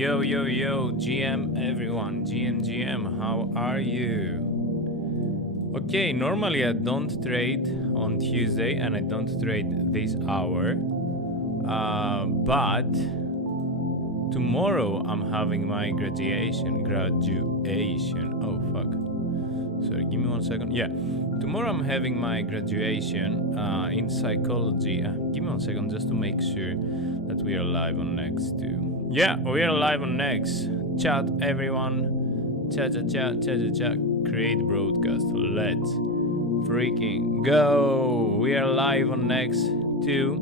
Yo, yo, yo, GM everyone, GM, how are you? Okay, normally I don't trade on Tuesday and I don't trade this hour. But tomorrow I'm having my graduation. Oh, fuck. Sorry, give me 1 second. Yeah, tomorrow I'm having my graduation in psychology. Give me 1 second just to make sure that we are live on MEXC too. Yeah, we are live on MEXC. Chat, everyone. Chat. Create broadcast. Let's freaking go. We are live on MEXC too.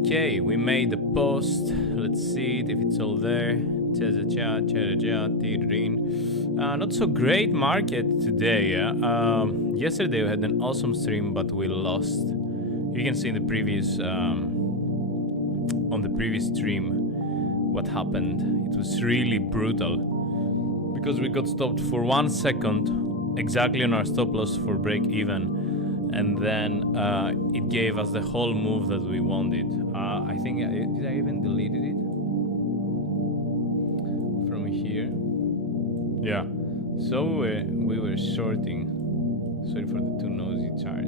Okay, we made the post. Let's see it if it's all there. Chat. Not so great market today. Yeah. Yesterday we had an awesome stream, but we lost. You can see in the previous on the previous stream what happened. It was really brutal because we got stopped for 1 second exactly on our stop loss for break even, and then it gave us the whole move that we wanted. I think did I even deleted it from here? Yeah. So we were shorting. Sorry for the too nosy chart.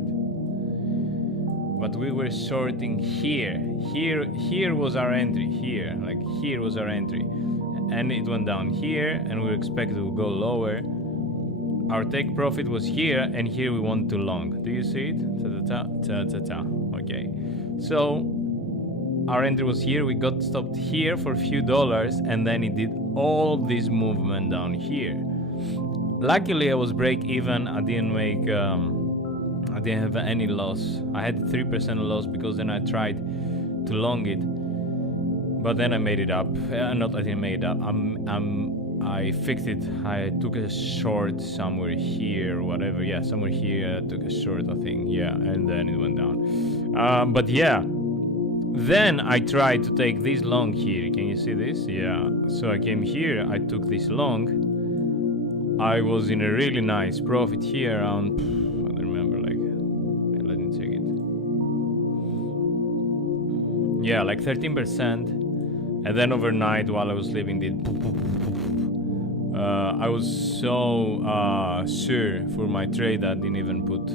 But we were shorting here. Here was our entry. Here was our entry, and it went down here, and we were expected to go lower. Our take profit was here, and here we went to long. Do you see it? Okay. So our entry was here. We got stopped here for a few dollars, and then it did all this movement down here. Luckily, I was break even. I didn't make. I didn't have any loss. I had 3% loss because then I tried to long it, but then I made it up. I didn't make it up. I fixed it. I took a short somewhere here, or whatever. Yeah, somewhere here. I took a short, I think. Yeah, and then it went down. But yeah, then I tried to take this long here. Can you see this? Yeah. So I came here. I took this long. I was in a really nice profit here around. Yeah, like 13%, and then overnight while I was sleeping did I was so sure for my trade I didn't even put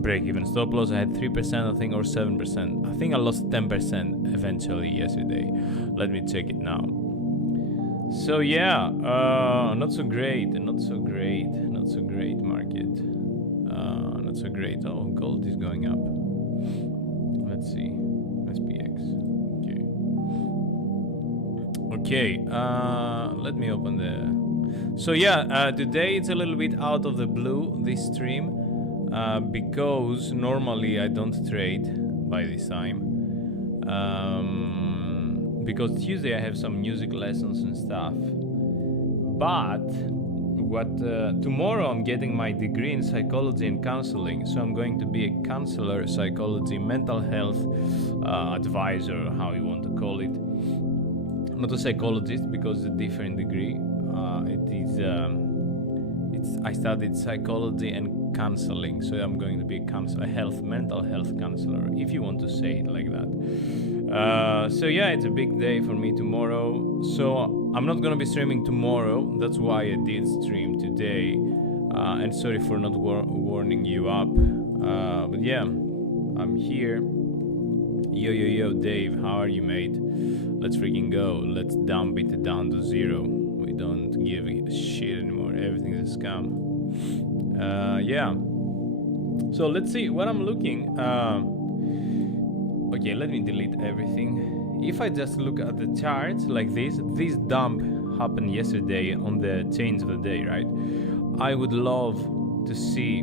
break even stop loss. I had 3% I think, or 7%. I think I lost 10% eventually yesterday. Let me check it now. So yeah, not so great market. Not so great. Oh, gold is going up. Let's see, SPX. Okay. Let me open the. So yeah, today it's a little bit out of the blue, this stream, because normally I don't trade by this time. Because Tuesday I have some music lessons and stuff. But tomorrow I'm getting my degree in psychology and counseling, so I'm going to be a counselor, psychology, mental health advisor, how you want to call it. Not a psychologist because it's a different degree. I studied psychology and counseling, so I'm going to be a counselor, mental health counselor, if you want to say it like that. So yeah, it's a big day for me tomorrow. So I'm not gonna be streaming tomorrow. That's why I did stream today. And sorry for not warning you up. But yeah, I'm here. Yo, Dave, how are you, mate? Let's freaking go. Let's dump it down to 0. We don't give a shit anymore. Everything's a scam. Yeah. So let's see what I'm looking. Okay, let me delete everything. If I just look at the charts like this dump happened yesterday on the change of the day, right? I would love to see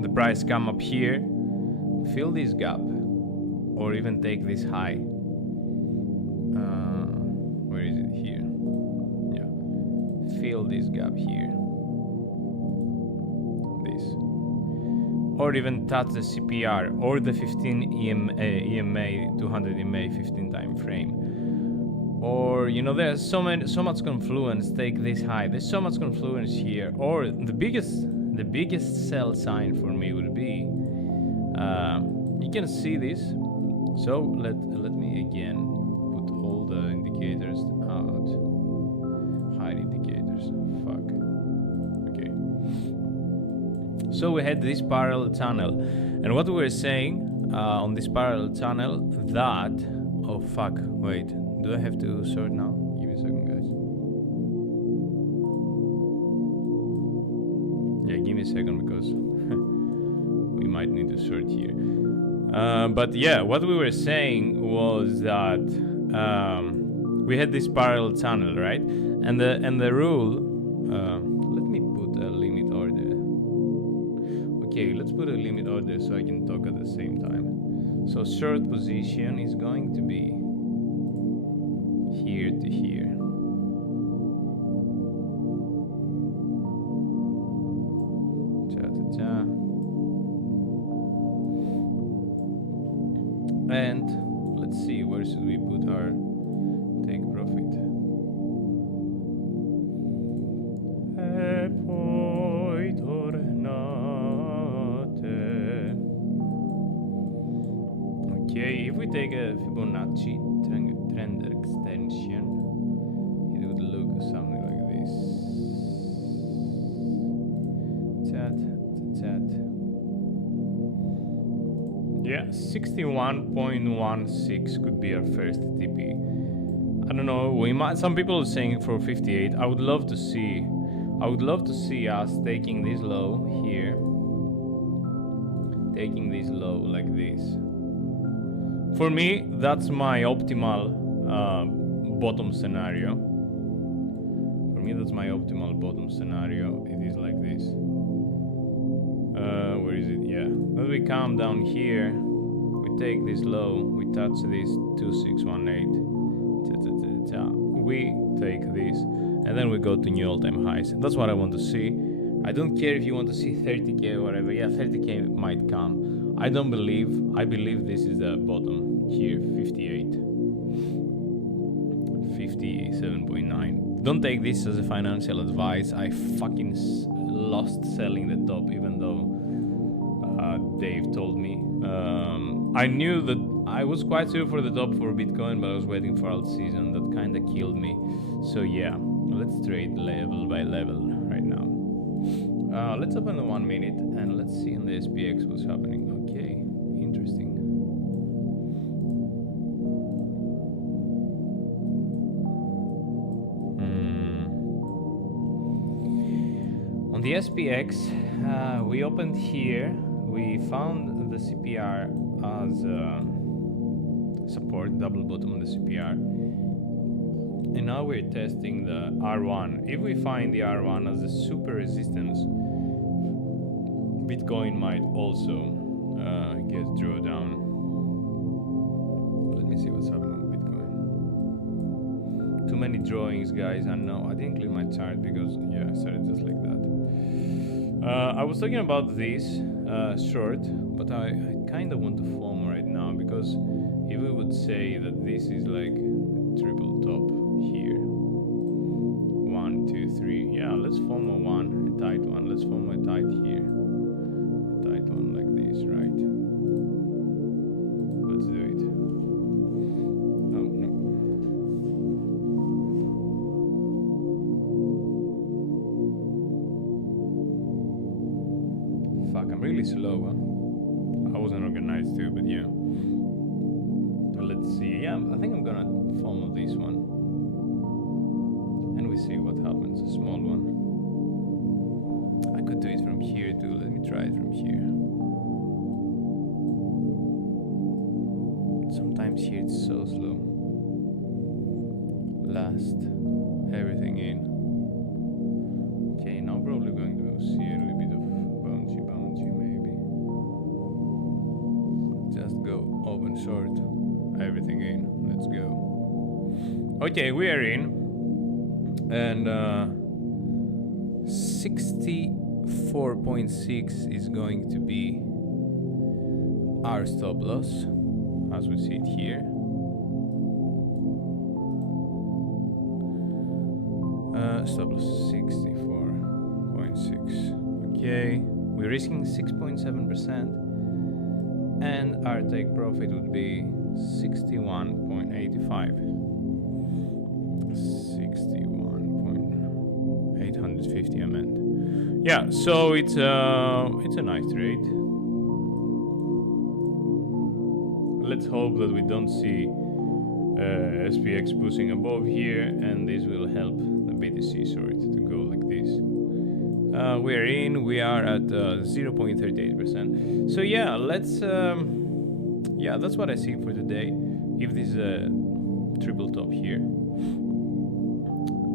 the price come up here, fill this gap, or even take this high. Where is it? Here. Yeah. Fill this gap here. This. Or even touch the CPR or the 15 EMA 200 EMA 15 time frame. Or there's so much confluence. Take this high. There's so much confluence here. Or the biggest sell sign for me would be you can see this So let me again put all the indicators out. Hide indicators. Fuck. Okay. So we had this parallel tunnel, and what we were saying on this parallel tunnel that, oh fuck, wait, do I have to sort now? Give me a second, guys. Yeah, give me a second because we might need to sort here. But yeah, what we were saying was that we had this parallel tunnel, right? And the rule, let me put a limit order. Okay, let's put a limit order so I can talk at the same time. So short position is going to be here to here. And let's see, where should we put our take profit? Okay, if we take a Fibonacci trend extension, it would look something like this. Yeah, 61.16 could be our first TP. I don't know. We might. Some people are saying for 58. I would love to see. I would love to see us taking this low here, taking this low like this. For me, that's my optimal bottom scenario. For me, that's my optimal bottom scenario. It is like this. Where is it? Yeah. When we come down here, we take this low, we touch this 2618. We take this, and then we go to new all-time highs. That's what I want to see. I don't care if you want to see 30k or whatever. Yeah, 30k might come. I believe this is the bottom here, 58. 57.9. Don't take this as a financial advice. I fucking lost selling the top, even though Dave told me. I knew that I was quite sure for the top for Bitcoin, but I was waiting for alt season. That kind of killed me. So yeah, let's trade level by level right now. Let's open the 1 minute and let's see in the SPX what's happening. Okay, interesting. On the SPX, we opened here. We found the CPR as support, double bottom on the CPR. And now we're testing the R1. If we find the R1 as a super resistance, Bitcoin might also get drawn down. Let me see what's happening with Bitcoin. Too many drawings, guys. I know. I didn't clear my chart because, yeah, I started just like that. I was talking about this short, but I kind of want to FOMO right now, because if we would say that this is like a triple top here, 1, 2, 3, yeah, let's FOMO one, a tight one. Let's FOMO a tight here, a tight one like this, right? Let's do it. Oh no. Fuck, I'm really slow, huh? I wasn't organized too, but yeah. Let's see. Yeah, I think I'm gonna follow this one. And we see what happens. A small one. I could do it from here too. Let me try it from here. Sometimes here it's so slow. Last. Everything in. Okay, now probably going to see a little bit of bouncy maybe. Just go open short. Everything in. Let's go. Okay, we are in. And 64.6 is going to be our stop loss, as we see it here. Stop loss 64.6. Okay, we're risking 6.7%, and our take profit would be 61.85. 61.850, I meant. Yeah, so it's a nice trade. Let's hope that we don't see SPX pushing above here, and this will help the BTC sort to go like this. We're in. We are at 0.38%. So yeah, let's. Yeah, that's what I see for today. If this is a triple top here,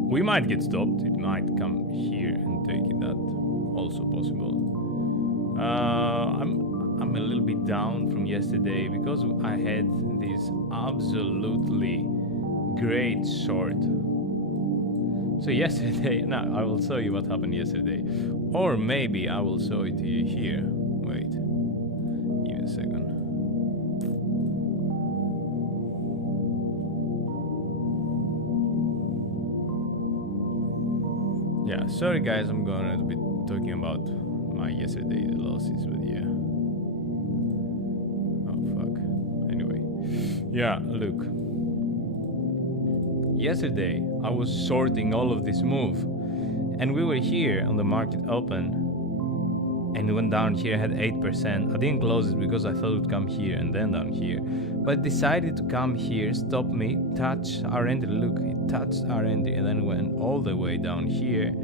we might get stopped. It might come here and take it. That also possible. I'm a little bit down from yesterday because I had this absolutely great short. So yesterday, now I will show you what happened yesterday, or maybe I will show it to you here. Wait, give me a second. Yeah, sorry guys, I'm gonna be talking about my yesterday losses with you. Oh fuck. Anyway, yeah, look. Yesterday, I was sorting all of this move, and we were here on the market open, and it went down here, had 8%. I didn't close it because I thought it would come here and then down here, but decided to come here, stop me, touch our entry. Look, it touched our entry and then went all the way down here,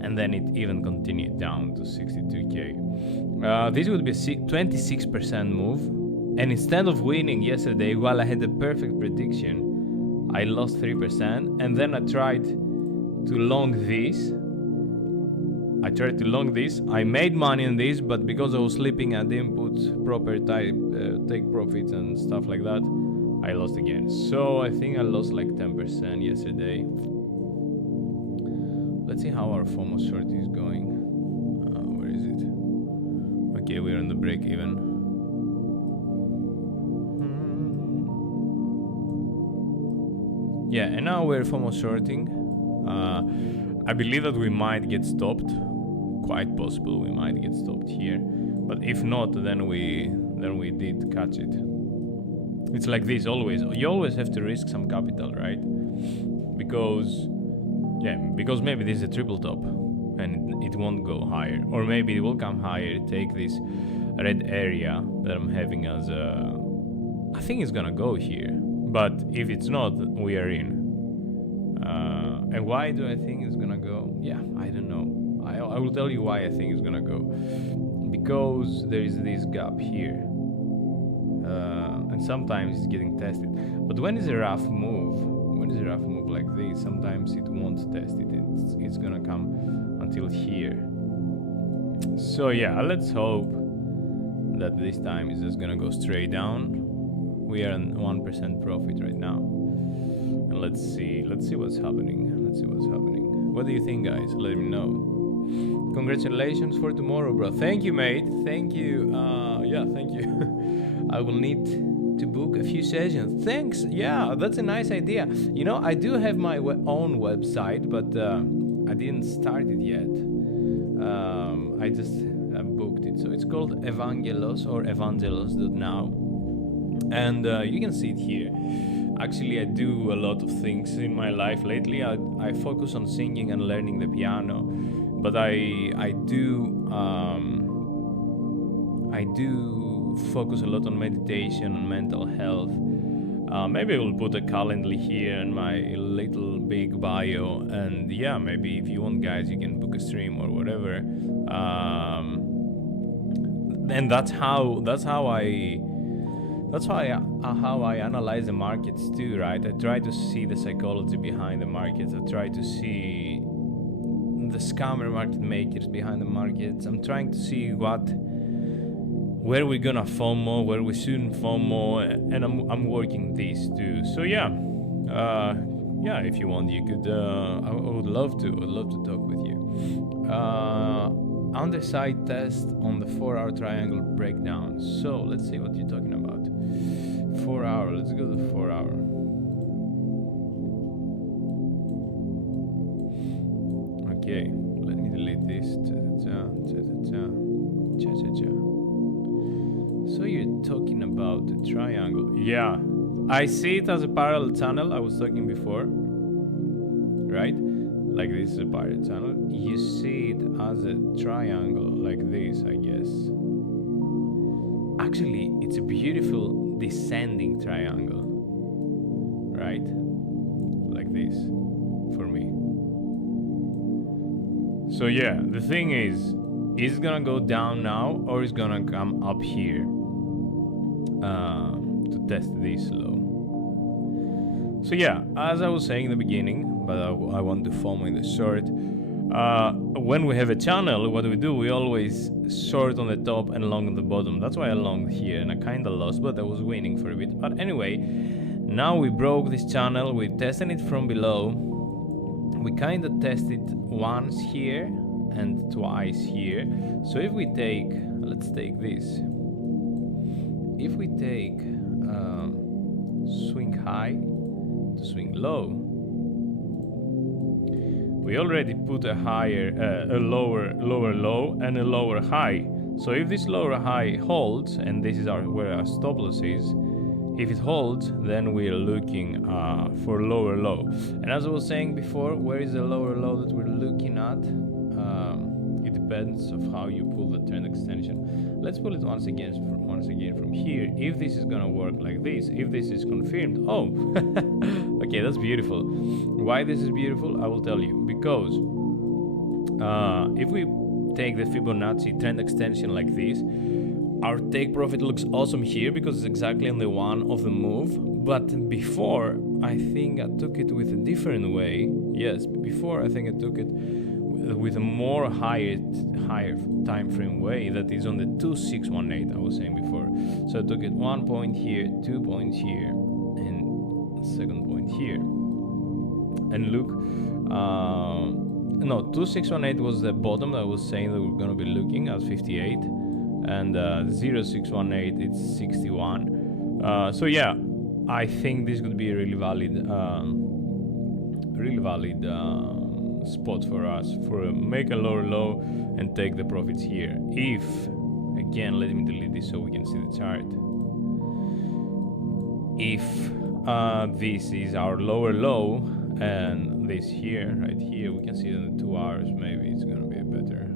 and then it even continued down to 62k. This would be a 26% move, and instead of winning yesterday, while I had the perfect prediction, I lost 3%, and then I tried to long this. I made money on this, but because I was sleeping, I didn't put proper take profits and stuff like that. I lost again. So I think I lost like 10% yesterday. Let's see how our FOMO short is going. Where is it? Okay, we're on the break even. Yeah, and now we're FOMO shorting. I believe that we might get stopped. Quite possible we might get stopped here. But if not, then we did catch it. It's like this always. You always have to risk some capital, right? Because maybe this is a triple top and it won't go higher. Or maybe it will come higher, take this red area that I'm having as a... I think it's gonna go here. But if it's not, we are in. And why do I think it's gonna go? Yeah, I don't know. I will tell you why I think it's gonna go. Because there is this gap here. And sometimes it's getting tested. But when it's a rough move, like this, sometimes it won't test it. It's gonna come until here. So yeah, let's hope that this time it's just gonna go straight down. We are on 1% profit right now. And let's see what's happening. What do you think, guys? Let me know. Congratulations for tomorrow, bro. Thank you, mate. Thank you. Yeah, thank you. I will need to book a few sessions. Thanks. Yeah, that's a nice idea. You know, I do have my own website, but I didn't start it yet. I just booked it. So it's called Evangelos or evangelos.now. And you can see it here. Actually, I do a lot of things in my life lately. I focus on singing and learning the piano, but I do focus a lot on meditation and mental health. Maybe I will put a calendar here in my little big bio, and yeah, maybe if you want, guys, you can book a stream or whatever. And that's how I analyze the markets too, right? I try to see the psychology behind the markets. I try to see the scammer market makers behind the markets. I'm trying to see where we're gonna FOMO, where we shouldn't FOMO, and I'm working these too. So yeah, if you want, you could. I would love to talk with you. Underside test on the 4-hour triangle breakdown. So let's see what you're talking about. 4 hour. Let's go to the 4 hour. Okay, let me delete this. So you're talking about the triangle. Yeah, I see it as a parallel channel. I was talking before, right? Like this is a parallel channel. You see it as a triangle, like this, I guess. Actually, it's a beautiful descending triangle, right? Like this, for me. So yeah, the thing is it gonna go down now, or it's gonna come up here to test this low. So yeah, as I was saying in the beginning, but I want to follow in the short. When we have a channel, what do? We always short on the top and long on the bottom. That's why I longed here, and I kind of lost, but I was winning for a bit. But anyway, now we broke this channel. We tested it from below. We kind of tested once here and twice here. So if we take, let's take this. If we take swing high to swing low, we already put a higher, a lower low and a lower high. So if this lower high holds, and this is where our stop loss is, if it holds, then we're looking for lower low. And as I was saying before, where is the lower low that we're looking at? It depends of how you pull the trend extension. Let's pull it once again from here. If this is gonna work like this, if this is confirmed, oh, okay, that's beautiful. Why this is beautiful, I will tell you. Because if we take the Fibonacci trend extension like this, our take profit looks awesome here because it's exactly on the one of the move. But before, I think I took it with a different way. Yes, before I think I took it with a more higher time frame way that is on the 2618 I was saying before. So I took it 1 point here, 2 points here, and second point here. And look, no, 2618 was the bottom that I was saying that we're gonna be looking at 58, and 0618 it's 61. So yeah, I think this could be a really valid spot for us for make a lower low and take the profits here. If again, let me delete this so we can see the chart. If this is our lower low and this here, right here, we can see it in the 2 hours, maybe it's gonna be better.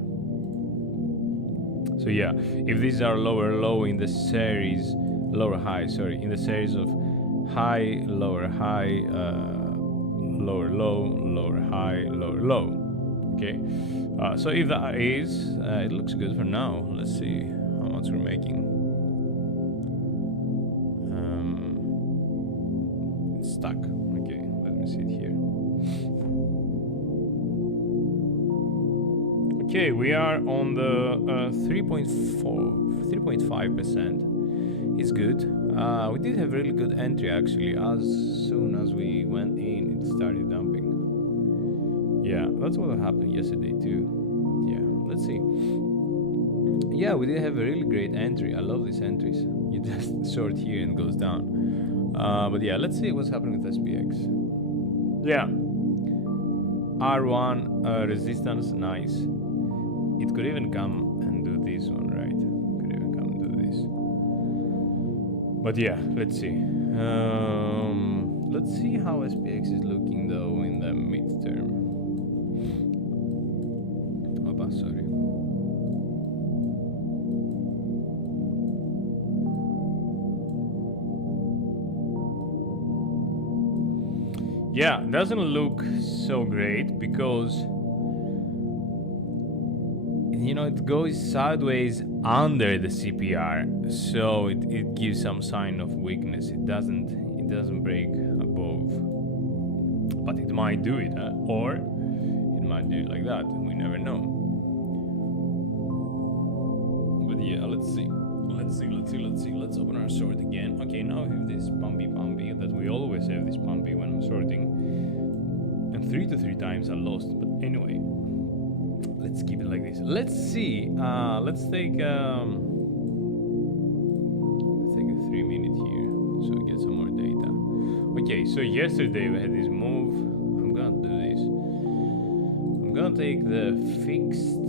So yeah, if this is our lower low in the series, lower high, sorry, in the series of high, lower high, lower low, lower high, lower low. Okay, so if that is, it looks good for now. Let's see how much we're making. It's stuck. Okay, let me see it here. Okay, we are on the 3.5%. It's good. We did have really good entry actually. As soon as we went in, it started dumping. Yeah, that's what happened yesterday too. Yeah, let's see. Yeah, we did have a really great entry. I love these entries. You just short here and goes down. But yeah, let's see what's happening with SPX. Yeah, R1 resistance, nice. It could even come and do this one, right? Could even come and do this. But yeah, let's see. Let's see how SPX is looking though in the midterm. Opa, sorry. Yeah, doesn't look so great because, you know, it goes sideways under the CPR, so it gives some sign of weakness. It doesn't break above, but it might do it, or it might do it like that. We never know. But yeah, let's see. Let's open our short again. Okay, now we have this pumpy that we always have this pumpy when I'm sorting, and 3 times I lost. But anyway, let's keep it like this. Let's see. Let's take a 3-minute here so we get some more data. Okay, so yesterday we had this move. I'm gonna do this. I'm gonna take the fixed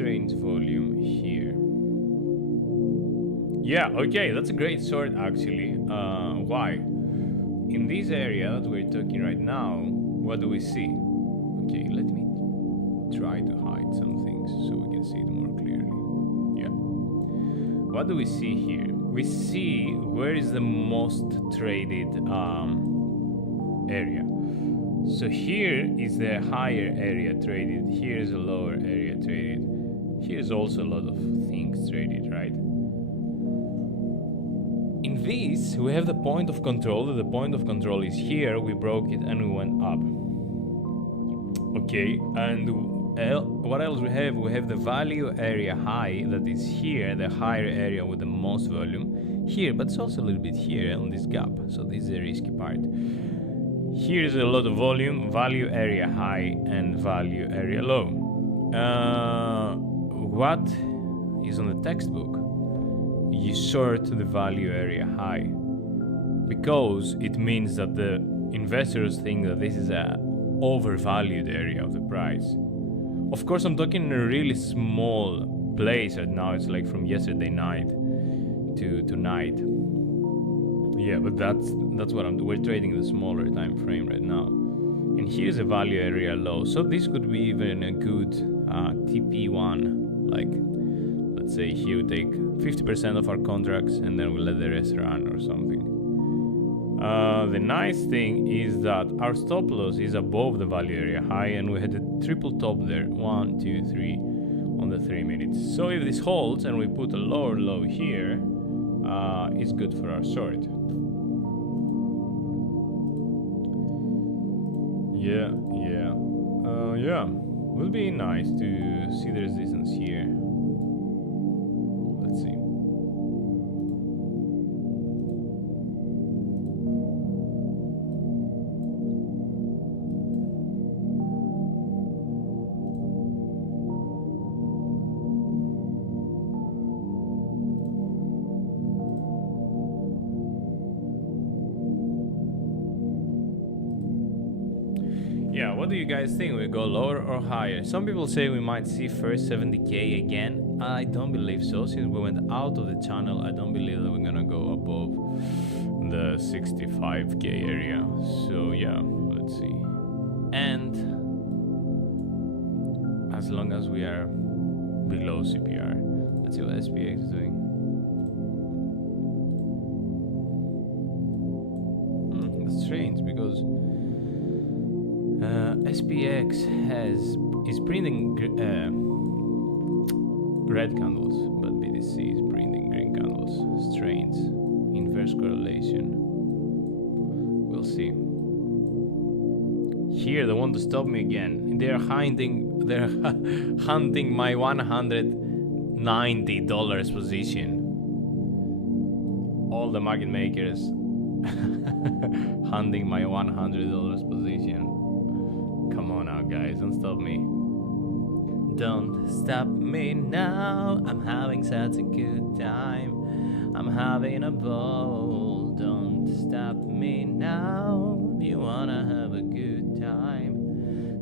range volume here. Yeah, okay, that's a great sort actually. Why? In this area that we're talking right now, what do we see? Okay, let me try to hide some things so we can see it more clearly. Yeah. What do we see here? We see where is the most traded area. So here is the higher area traded. Here is a lower area traded. Here's also a lot of things traded, right? In this, we have the point of control. The point of control is here. We broke it and we went up. Okay, and what else we have? We have the value area high that is here, the higher area with the most volume here, but it's also a little bit here on this gap. So this is the risky part. Here is a lot of volume, value area high and value area low. What is on the textbook? You sort the value area high because it means that the investors think that this is a overvalued area of the price. Of course, I'm talking in a really small place right now. It's like from yesterday night to tonight. Yeah, but that's what we're trading the smaller time frame right now. And here's a value area low. So this could be even a good TP1. Like, let's say here we take 50% of our contracts and then we let the rest run or something. The nice thing is that our stop loss is above the value area high and we had a triple top there. 1, 2, 3 on the 3 minutes. So if this holds and we put a lower low here, it's good for our short. Yeah. Would be nice to see the resistance here. Let's see. Yeah, what do you guys think? We go lower or higher? Some people say we might see first 70k again. I don't believe so. Since we went out of the channel, I don't believe that we're gonna go above the 65k area. So yeah, let's see. And as long as we are below CPR, let's see what SPX is doing. That's strange because SPX is printing red candles, but BTC is printing green candles. Strange. Inverse correlation. We'll see. Here they want to stop me again. They're hunting my $190 position. All the market makers hunting my $100 position. Come on now, guys, don't stop me. Don't stop me now. I'm having such a good time. I'm having a ball. Don't stop me now. You wanna have a good time?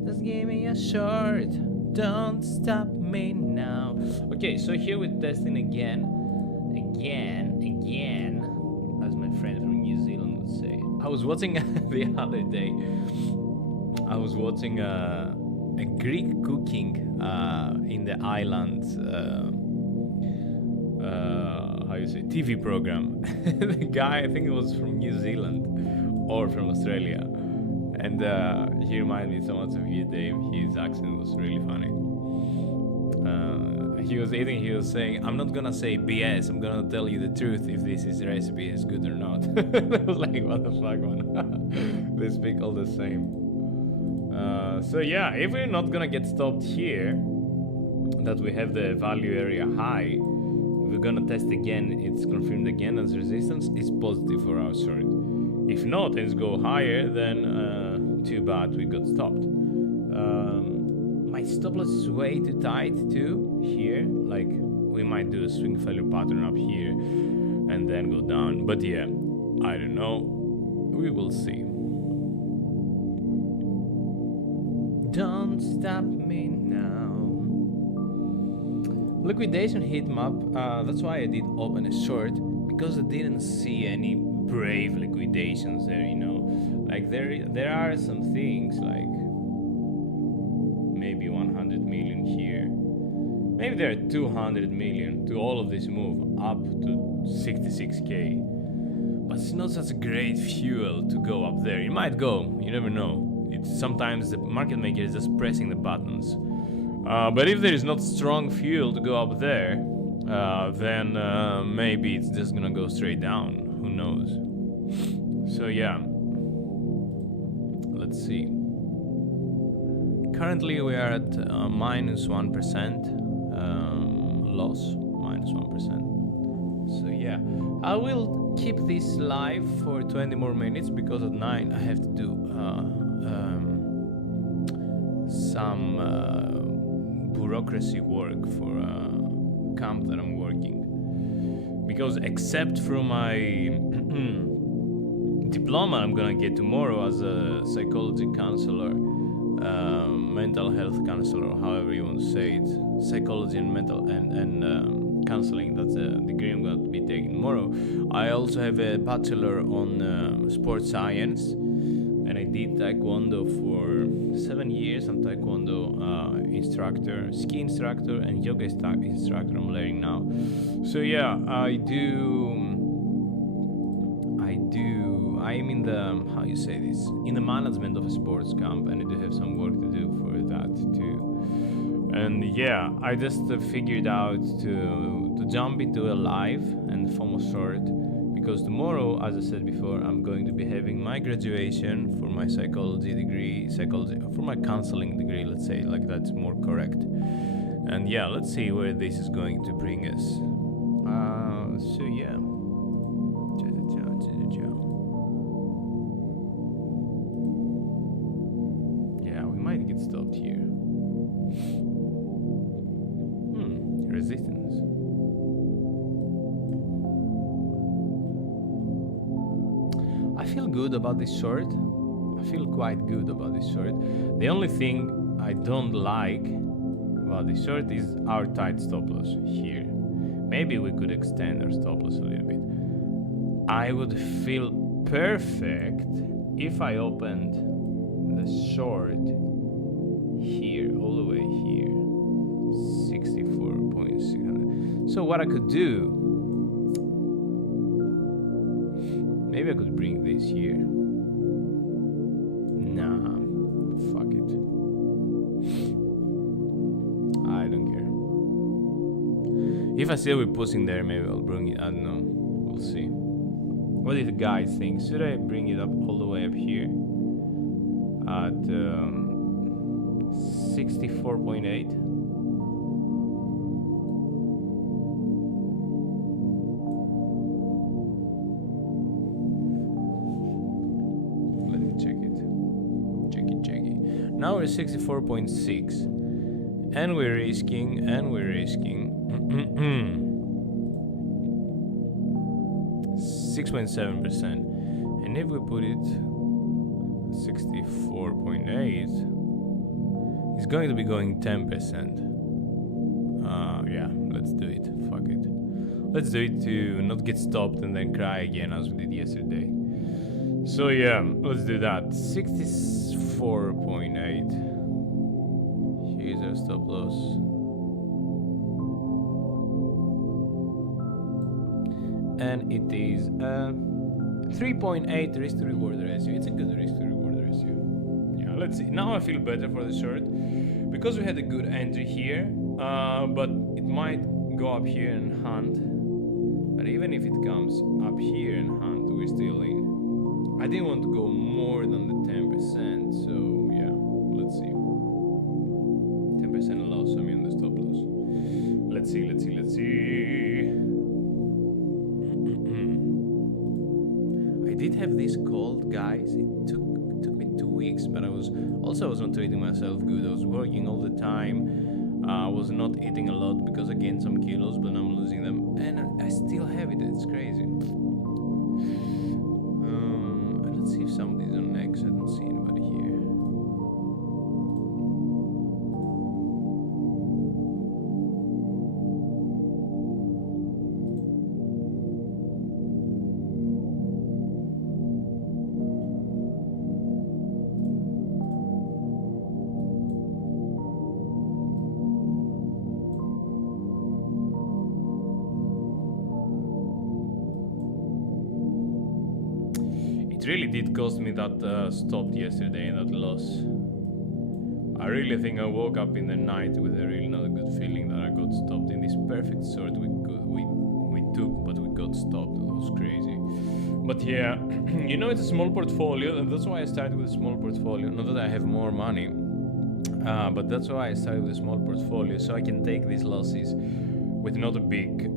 Just give me a short. Don't stop me now. Okay, so here we're testing again, as my friend from New Zealand would say. I was watching the other day. I was watching a Greek cooking in the islands, how you say, TV program. The guy, I think it was from New Zealand or from Australia, and he reminded me so much of you, Dave. His accent was really funny. He was eating, he was saying, I'm not gonna say BS, I'm gonna tell you the truth if this recipe is good or not. I was like, what the fuck, man? They speak all the same. So yeah, if we're not gonna get stopped here, that we have the value area high, if we're gonna test again, it's confirmed again as resistance, it's positive for our short. If not, things go higher, then too bad, we got stopped. My stop loss is way too tight too here, like we might do a swing failure pattern up here and then go down, but yeah, I don't know, we will see. Don't stop me now. Liquidation heat map, that's why I did open a short, because I didn't see any brave liquidations there, you know. Like there are some things like maybe 100 million here. Maybe there are 200 million to all of this move up to 66k. But it's not such a great fuel to go up there. It might go, you never know. It's sometimes the market maker is just pressing the buttons. But if there is not strong fuel to go up there, then maybe it's just gonna go straight down. Who knows? So yeah, let's see. Currently we are at minus 1% loss, minus 1%. So yeah, I will keep this live for 20 more minutes because at 9 I have to do some bureaucracy work for a camp that I'm working. Because except for my diploma I'm gonna get tomorrow as a psychology counselor, mental health counselor, however you want to say it, psychology and mental and counseling, that's a degree I'm going to be taking tomorrow. I also have a bachelor on sports science, and I did taekwondo for 7 years. I'm taekwondo instructor, ski instructor, and yoga instructor I'm learning now. So yeah, I'm in the, how you say this, in the management of a sports camp, and I do have some work to do for that too. And yeah, I just figured out to jump into a live and FOMO short, because tomorrow, as I said before, I'm going to be having my graduation for my psychology degree, for my counseling degree, let's say, like that's more correct. And yeah, let's see where this is going to bring us. So yeah. Yeah, we might get stopped here. Resistance. I feel good about this short. I feel quite good about this short. The only thing I don't like about this short is our tight stop loss here. Maybe we could extend our stop loss a little bit. I would feel perfect if I opened the short here, all the way here, 64.600. So what I could do, maybe I could bring this here. Nah, fuck it. I don't care. If I see we're pushing there, maybe I'll bring it. I don't know. We'll see. What do the guys think? Should I bring it up all the way up here at 64.8? Let me check it. Check it. Now we're 64.6, and we're risking. 6.7%, and if we put it 64.8, it's going to be going 10%. Yeah, let's do it. Fuck it. Let's do it to not get stopped and then cry again as we did yesterday. So yeah, let's do that. 64.8. Here's our stop loss. And it is 3.8 risk to reward ratio. It's a good risk to reward ratio. Yeah, let's see. Now I feel better for the short because we had a good entry here, but it might go up here and hunt. But even if it comes up here and hunt, we're still in. I didn't want to go more than the 10%, so yeah, let's see. 10% loss, I mean the stop loss. Let's see. I did have this cold, guys. It took me 2 weeks, but I was not treating myself good. I was working all the time. I was not eating a lot because I gained some kilos, but I'm losing them, and I still have it. It's crazy. Let's see if somebody's on next. I don't see anybody here. really did cost me that stop yesterday, that loss. I really think I woke up in the night with a really not a good feeling that I got stopped in this perfect sort we took, but we got stopped. That was crazy. But yeah, you know, it's a small portfolio, and that's why I started with a small portfolio. Not that I have more money, but that's why I started with a small portfolio, so I can take these losses with not a big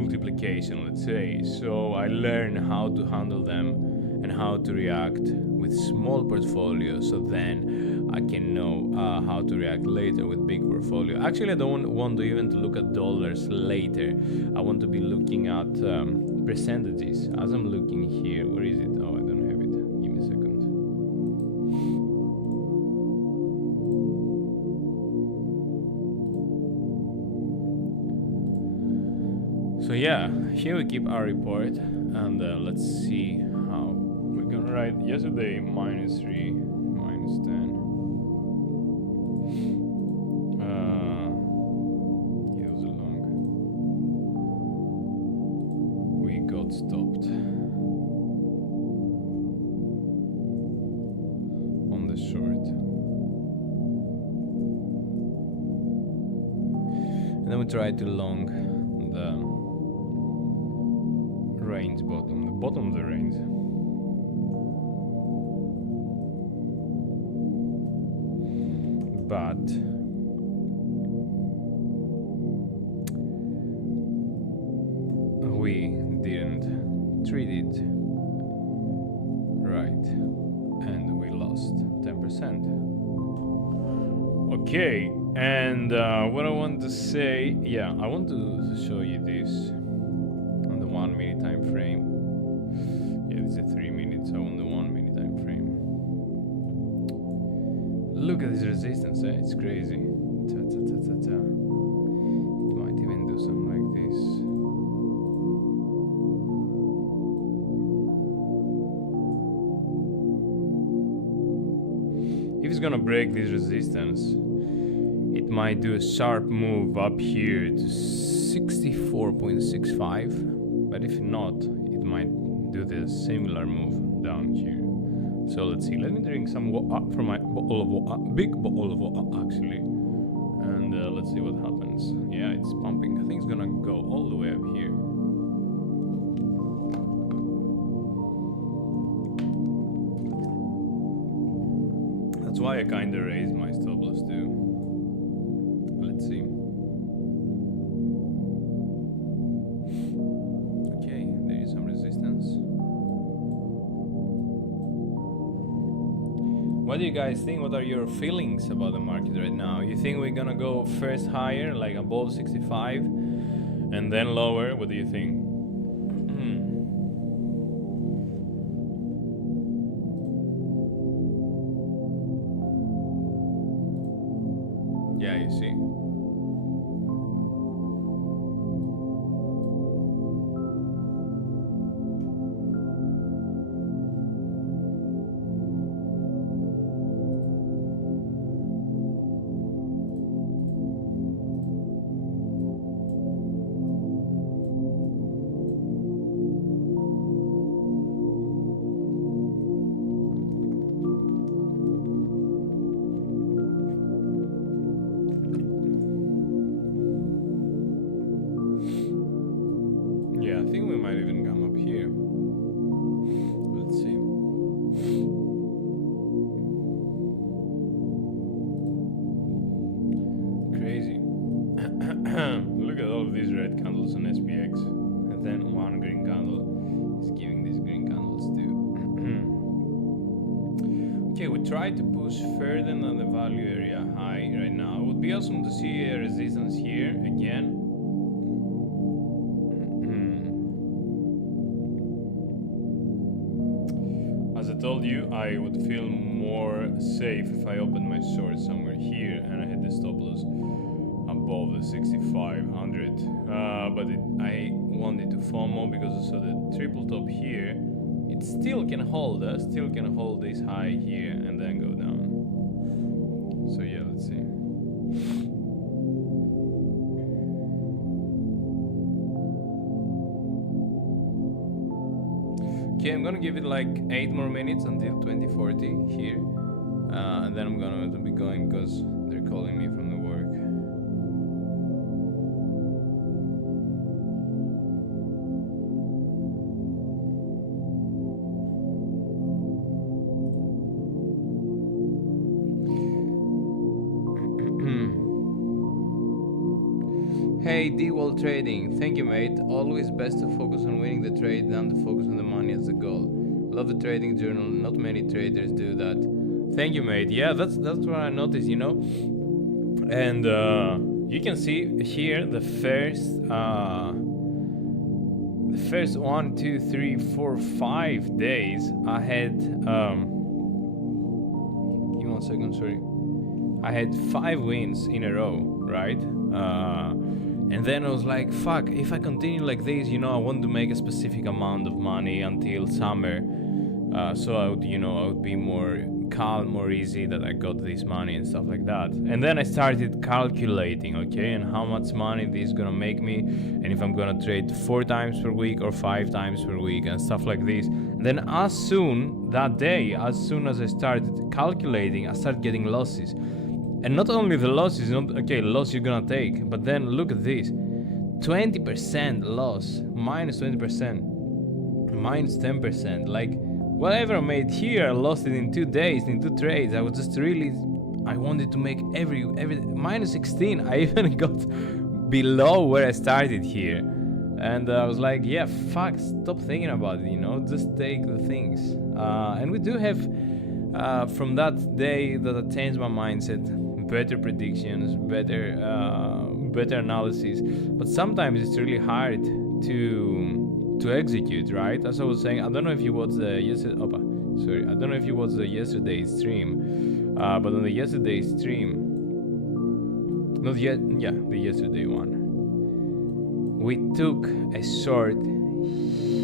multiplication, let's say. So I learn how to handle them and how to react with small portfolio, so then I can know how to react later with big portfolio. Actually, I don't want to even to look at dollars later. I want to be looking at percentages. As I'm looking here, where is it? Oh, I don't have it. Give me a second. So yeah, here we keep our report, and let's see how we're gonna write. Yesterday, -3, -10. It was long. We got stopped on the short, and then we tried to long the range bottom, the bottom of the range. But we didn't treat it right, and we lost 10%. Okay, and what I want to say, yeah, I want to show you this on the 1 minute time frame. Yeah, this is 3 minutes, so on the 1 minute time frame. Look at this resistance, it's crazy. Ta, ta, ta, ta, ta. It might even do something like this. If it's gonna break this resistance, it might do a sharp move up here to 64.65, but if not, it might do the similar move down here. So let's see. Let me drink some water from my bottle of water, big bottle of water actually, and let's see what happens. Yeah, it's pumping. I think it's gonna go all the way up here. That's why I kinda raised my stop loss too. Let's see. Okay, there is some resistance. What do you guys think? What are your feelings about the market right now? You think we're gonna go first higher, like above 65, and then lower? What do you think? Yeah, you see. Yeah, I think we might even come up here. Let's see. Crazy. Look at all of these red candles on SPX. And then one green candle is giving these green candles too. Okay, we try to push further than the value area high right now. It would be awesome to see a resistance here again. As I told you, I would feel more safe if I opened my short somewhere here and I had the stop loss above the 6,500. But I wanted to FOMO because I saw the triple top here. It still can hold us, still can hold this high here and then go down. So yeah, let's see. Okay, I'm gonna give it like 8 more minutes until 2040 here, and then I'm gonna be going because they're calling me from the work. Hey, D-Wall Trading. Thank you, mate. Always best to focus on winning the trade than to focus on the money as the goal. Love the trading journal. Not many traders do that. Thank you, mate. Yeah, that's what I noticed, you know. And you can see here the first 1, 2, 3, 4, 5 days I had give me 1 second, sorry. I had 5 wins in a row, right? And then I was like, fuck, if I continue like this, you know, I want to make a specific amount of money until summer. So I would, you know, I would be more calm, more easy that I got this money and stuff like that. And then I started calculating, okay, and how much money this is gonna make me, and if I'm gonna trade 4 times per week or 5 times per week and stuff like this. And then as soon as I started calculating, I started getting losses. And not only the losses, not okay, loss you're gonna take, but then look at this, 20% loss, minus 20%, minus 10%. Like whatever I made here, I lost it in 2 days, in 2 trades. I was just really, I wanted to make every minus 16. I even got below where I started here, and I was like, yeah, fuck, stop thinking about it, you know, just take the things. And we do have, from that day that I changed my mindset, better predictions, better analysis. But sometimes it's really hard to execute, right? As I was saying, I don't know if you watched the yesterday's stream, but on the yesterday stream, the yesterday one, we took a short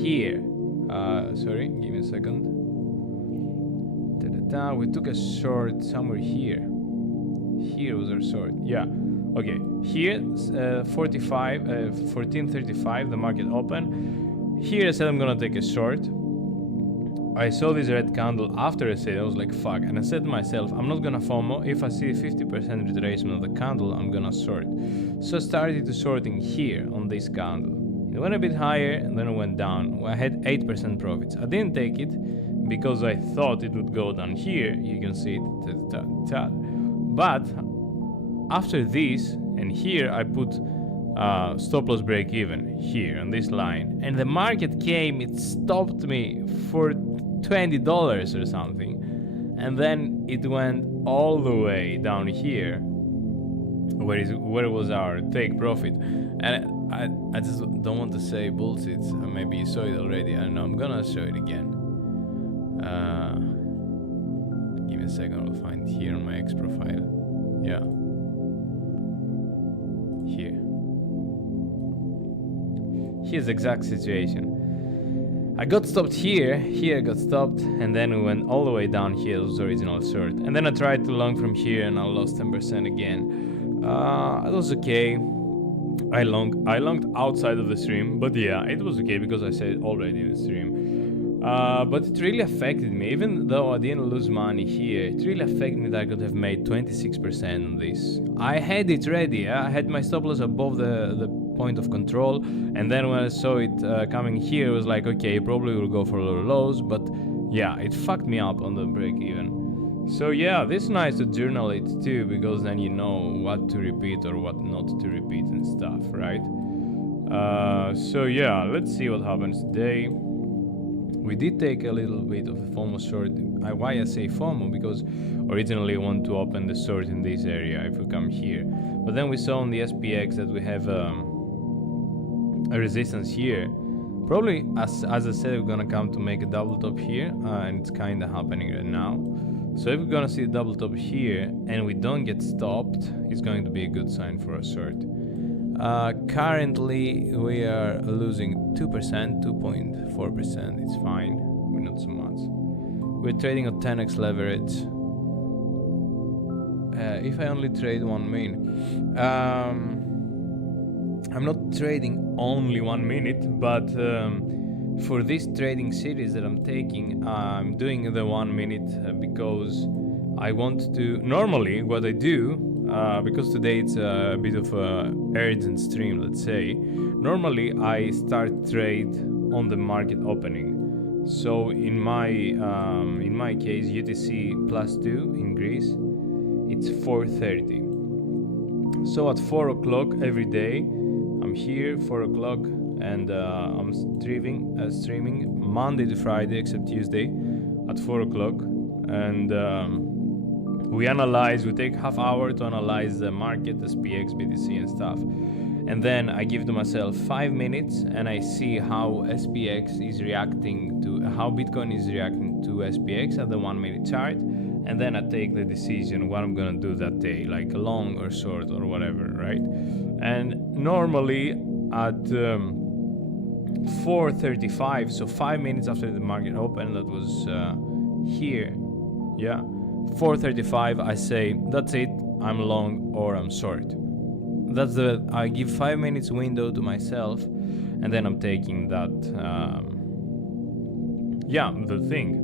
here. Sorry, give me a second. We took a short somewhere here. Here was our short. Yeah. Okay. Here, 14:35, the market open. Here I said I'm gonna take a short. I saw this red candle after I said, I was like, fuck. And I said to myself, I'm not gonna FOMO. If I see 50% retracement of the candle, I'm gonna short. So I started to shorting here on this candle. It went a bit higher and then it went down. I had 8% profits. I didn't take it because I thought it would go down here. You can see it. But after this, and here I put stop loss break even here on this line, and the market came, it stopped me for $20 or something, and then it went all the way down here where was our take profit. And I just don't want to say bullshit. Maybe you saw it already. I don't know. I'm gonna show it again. Give me a second. I'll find it here on my X profile. Yeah. Here. Here's the exact situation. I got stopped here I got stopped, and then we went all the way down here. It was the original short. And then I tried to long from here and I lost 10% again. It was okay. I longed outside of the stream, but yeah, it was okay because I said it already in the stream. But it really affected me, even though I didn't lose money here. It really affected me that I could have made 26% on this. I had it ready. I had my stop loss above the point of control, and then when I saw it coming here, it was like, okay, probably will go for lower lows, but yeah, it fucked me up on the break even. So yeah, this is nice to journal it too, because then you know what to repeat or what not to repeat and stuff, right? So yeah, let's see what happens today. We did take a little bit of a FOMO short. Why I say FOMO? Because originally I want to open the short in this area if we come here. But then we saw on the SPX that we have a resistance here. Probably, as I said, we're gonna come to make a double top here, and it's kind of happening right now. So if we're gonna see a double top here and we don't get stopped, it's going to be a good sign for a short. Currently we are losing 2%, 2.4%. It's fine, we're not so much. We're trading at 10x leverage. If I only trade 1 minute, I'm not trading only 1 minute, but for this trading series that I'm taking, I'm doing the 1 minute because I want to. Normally, what I do, because today it's a bit of a urgent stream, let's say. Normally, I start trade on the market opening. So in my case, UTC +2 in Greece, it's 4:30. So at 4 o'clock every day, I'm here 4 o'clock, and I'm streaming Monday to Friday except Tuesday at 4 o'clock, and we take half hour to analyze the market, SPX, BTC and stuff, and then I give to myself 5 minutes and I see how SPX is reacting to how Bitcoin is reacting to SPX at the 1 minute chart, and then I take the decision what I'm gonna do that day, like long or short or whatever, right? And normally at 4:35, so 5 minutes after the market opened, that was here, 4:35, I say that's it, I'm long or I'm short. I give 5 minutes window to myself, and then I'm taking that the thing.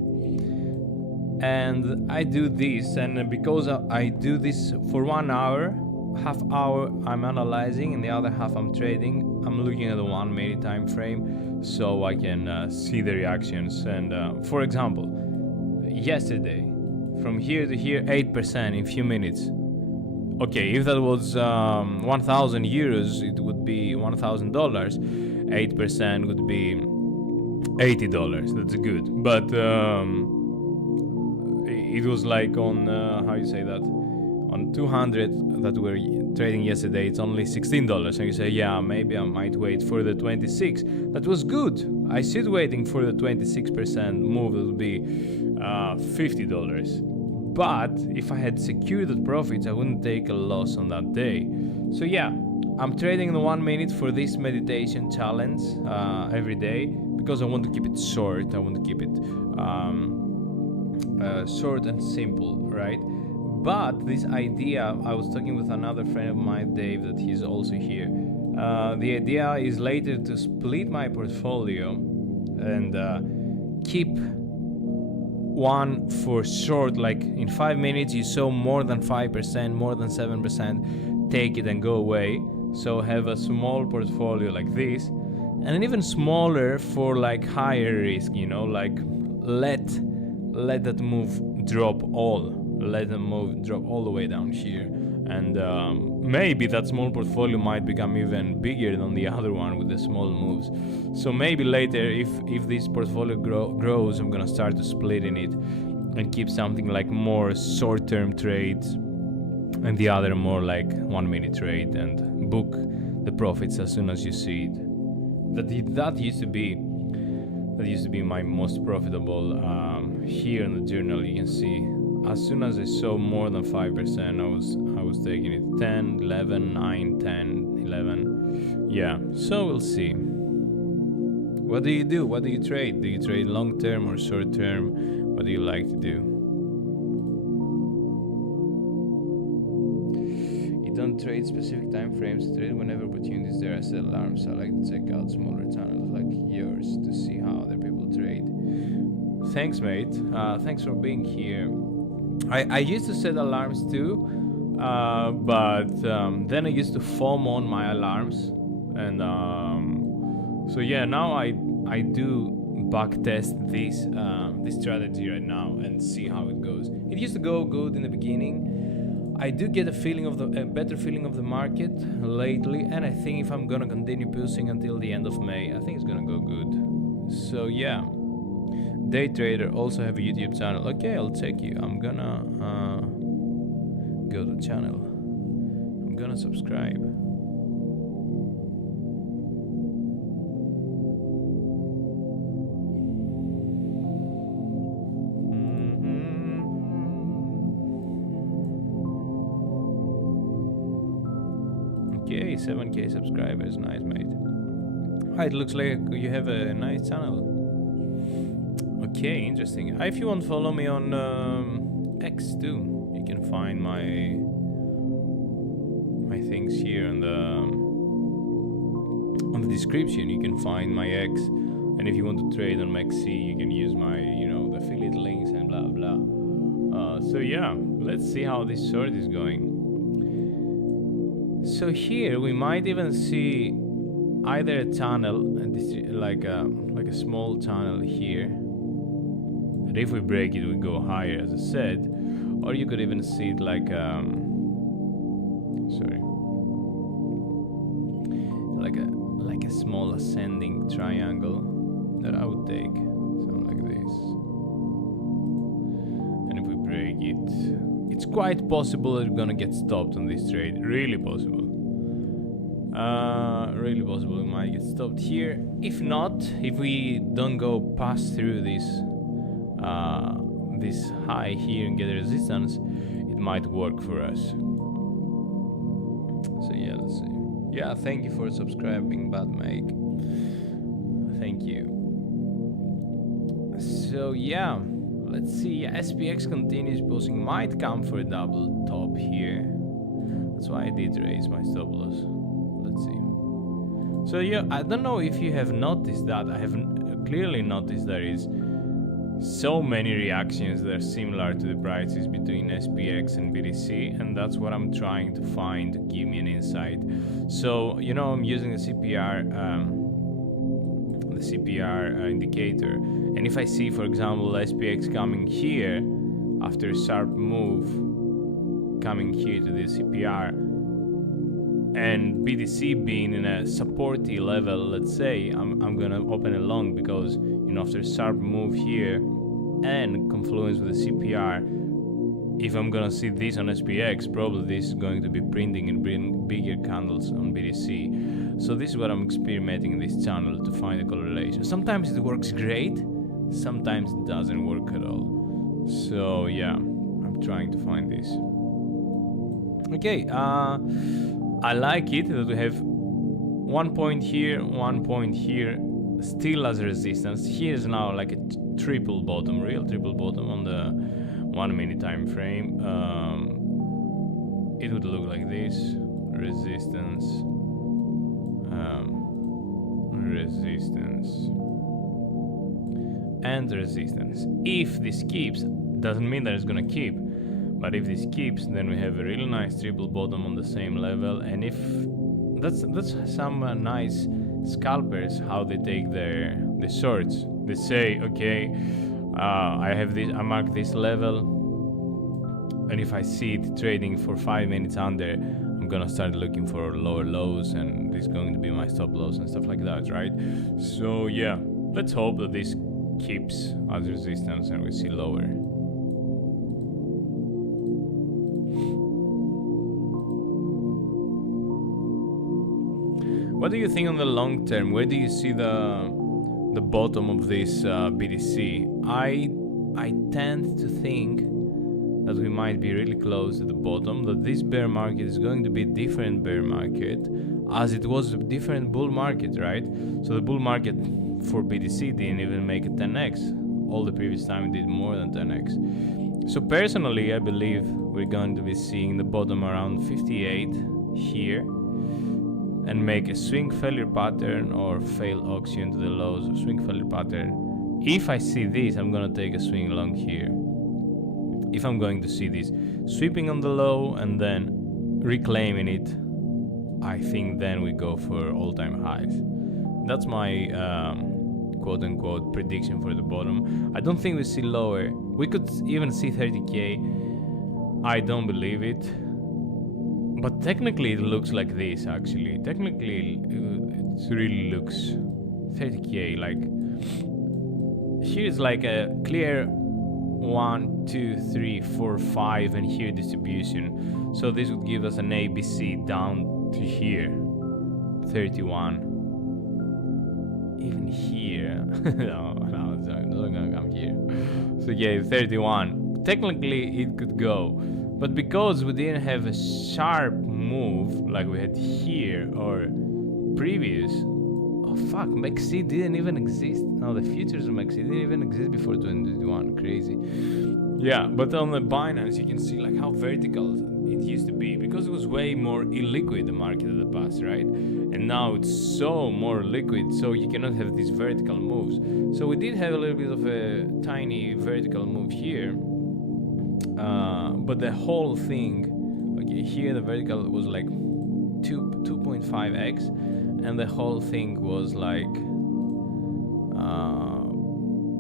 And I do this, and because I do this for 1 hour, half hour I'm analyzing and the other half I'm trading. I'm looking at the 1 minute time frame so I can see the reactions. And for example, yesterday from here to here 8% in few minutes. Okay, if that was 1,000 euros, it would be $1,000. 8% would be $80. That's good. But it was like on how you say that, on 200 that were trading yesterday, it's only $16. And you say, yeah, maybe I might wait for the 26. That was good. I sit waiting for the 26% move. It would be $50. But if I had secured the profits, I wouldn't take a loss on that day. So yeah, I'm trading the 1 minute for this meditation challenge every day because I want to keep it short. I want to keep it short and simple, right? But this idea, I was talking with another friend of mine, Dave, that he's also here. The idea is later to split my portfolio and keep one for short, like in 5 minutes you saw more than 5%, more than 7%, take it and go away. So have a small portfolio like this, and an even smaller for like higher risk, like let that move drop all. Let them drop all the way down here, and maybe that small portfolio might become even bigger than the other one with the small moves. So maybe later, if this portfolio grows, I'm gonna start to split in it and keep something like more short-term trades and the other more like 1 minute trade, and book the profits as soon as you see it. That used to be my most profitable. Here in the journal you can see, as soon as I saw more than 5%, I was taking it. 10, 11, 9, 10, 11. Yeah, so we'll see. What do you do? What do you trade? Do you trade long term or short term? What do you like to do? You don't trade specific time frames, you trade whenever opportunities there. I set alarms. I like to check out smaller channels like yours to see how other people trade. Thanks, mate. Thanks for being here. I used to set alarms too, but then I used to foam on my alarms, and so yeah, now I do back test this strategy right now and see how it goes. It used to go good in the beginning. I do get a better feeling of the market lately, and I think if I'm gonna continue pushing until the end of May, I think it's gonna go good. So yeah. Day Trader also have a YouTube channel. Okay, I'll check you. I'm gonna go to channel. I'm gonna subscribe. Okay, 7K subscribers. Nice, mate. It looks like you have a nice channel. Okay, interesting. If you want to follow me on X too, you can find my things here on the description. You can find my X, And if you want to trade on MEXC, you can use my, the affiliate links and blah blah. So yeah, let's see how this short is going. So here we might even see either a tunnel, like a small tunnel here. And if we break it, we go higher, as I said. Or you could even see it like like a small ascending triangle that I would take, something like this. And if we break it, it's quite possible that we're gonna get stopped on this trade. Really possible. Really possible we might get stopped here. If not, if we don't go past through this high here and get a resistance, it might work for us. So yeah, let's see. Yeah, thank you for subscribing, Batmake. Thank you. So yeah, let's see. SPX continues pulsing, might come for a double top here. That's why I did raise my stop loss. Let's see. So yeah, I don't know if you have noticed that. I have clearly noticed there is so many reactions that are similar to the prices between SPX and BTC, and that's what I'm trying to find to give me an insight. So I'm using the CPR indicator, and if I see, for example, SPX coming here after a sharp move coming here to the CPR, and BTC being in a supporty level, let's say, I'm gonna open a long, because after a sharp move here and confluence with the CPR, if I'm gonna see this on SPX, probably this is going to be printing and bring bigger candles on BTC. So this is what I'm experimenting in this channel to find a correlation. Sometimes it works great, sometimes it doesn't work at all. So yeah, I'm trying to find this. Okay, I like it that we have 1 point here, 1 point here, still as a resistance. Here's now like a triple bottom, real triple bottom on the 1 minute time frame. It would look like this: resistance, resistance, and resistance. If this keeps, doesn't mean that it's gonna keep, but if this keeps, then we have a really nice triple bottom on the same level. And if that's some nice scalpers, how they take the shorts. They say, okay, I have this, I mark this level, and if I see it trading for 5 minutes under, I'm gonna start looking for lower lows, and this is going to be my stop loss and stuff like that, right? So yeah, let's hope that this keeps as resistance and we see lower. What do you think on the long term? Where do you see the bottom of this BTC? I tend to think that we might be really close to the bottom, that this bear market is going to be a different bear market, as it was a different bull market, right? So the bull market for BTC didn't even make a 10x. All the previous time it did more than 10x. So personally, I believe we're going to be seeing the bottom around 58 here, and make a swing failure pattern or fail auction to the lows of swing failure pattern. If I see this, I'm gonna take a swing long here. If I'm going to see this sweeping on the low and then reclaiming it, I think then we go for all-time highs. That's my quote-unquote prediction for the bottom. I don't think we see lower. We could even see 30k. I don't believe it. But technically it looks like this, actually. Technically it really looks 30k. Like, here's like a clear 1, 2, 3, 4, 5, and here distribution. So this would give us an ABC down to here, 31. Even here. no, it's not gonna come here. So yeah, 31. Technically it could go. But because we didn't have a sharp move like we had here or previous, oh fuck, MEXC didn't even exist. No, the futures of MEXC didn't even exist before 2021. Crazy. Yeah, but on the Binance you can see like how vertical it it used to be, because it was way more illiquid, the market in the past, right? And now it's so more liquid, so you cannot have these vertical moves. So we did have a little bit of a tiny vertical move here, but the whole thing, okay, here the vertical was like 2.5x, and the whole thing was like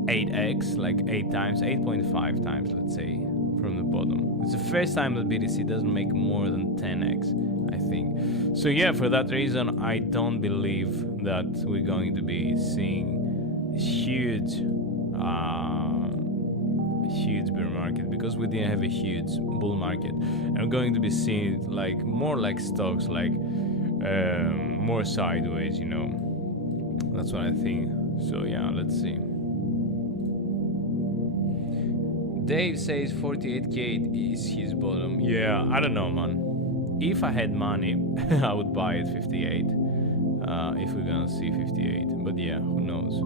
8x, like 8 times, 8.5 times, let's say, from the bottom. It's the first time that BTC doesn't make more than 10x, I think. So yeah, for that reason, I don't believe that we're going to be seeing huge bear market, because we didn't have a huge bull market, and we're going to be seeing like more like stocks, like more sideways, you know. That's what I think. So yeah, let's see. Dave says 48k is his bottom. Yeah, I don't know, man. If I had money, I would buy it 58. If we're gonna see 58, but yeah, who knows.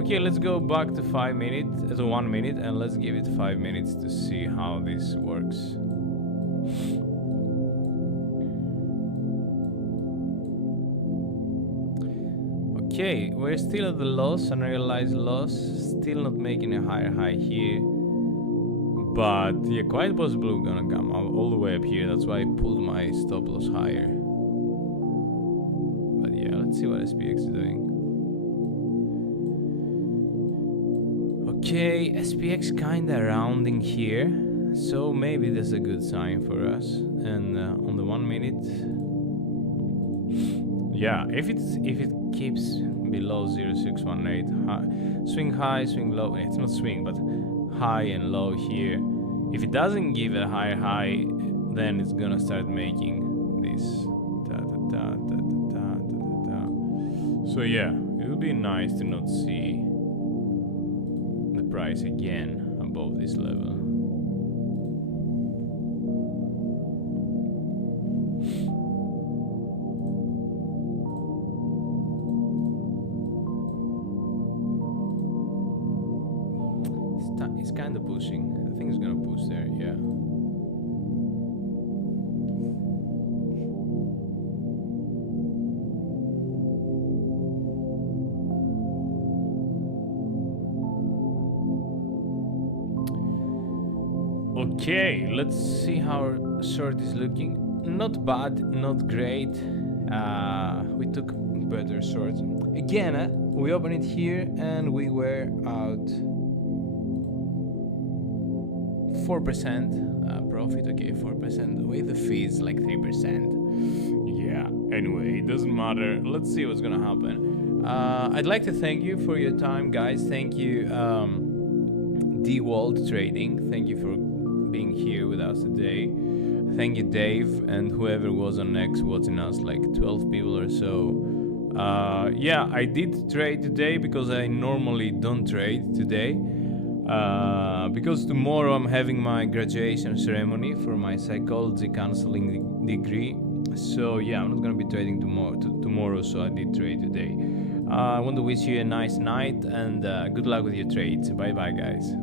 Okay, let's go back to 1 minute, and let's give it 5 minutes to see how this works. Okay, we're still at the loss, unrealized loss, still not making a higher high here. But yeah, quite possibly we're gonna come all the way up here. That's why I pulled my stop loss higher. But yeah, let's see what SPX is doing. Okay, SPX kinda rounding here, so maybe that's a good sign for us. And on the 1 minute, yeah, if it keeps below 0.618, swing high, swing low. It's not swing, but high and low here. If it doesn't give a higher high, then it's gonna start making this So yeah, it would be nice to not see the price again above this level. It's kind of pushing. I think it's gonna push there, yeah. Okay, let's see how our short is looking. Not bad, not great. We took better shorts. Again, we opened it here and we were out 4% profit. Okay, 4% with the fees like 3%. Yeah, anyway, it doesn't matter. Let's see what's gonna happen. I'd like to thank you for your time, guys. Thank you, D-World Trading. Thank you for being here with us today. Thank you, Dave, and whoever was on Next watching us, like 12 people or so. Yeah, I did trade today because I normally don't trade today. Because tomorrow I'm having my graduation ceremony for my psychology counseling degree. So yeah, I'm not gonna be trading tomorrow, so I did trade today. I want to wish you a nice night and good luck with your trades. Bye bye, guys.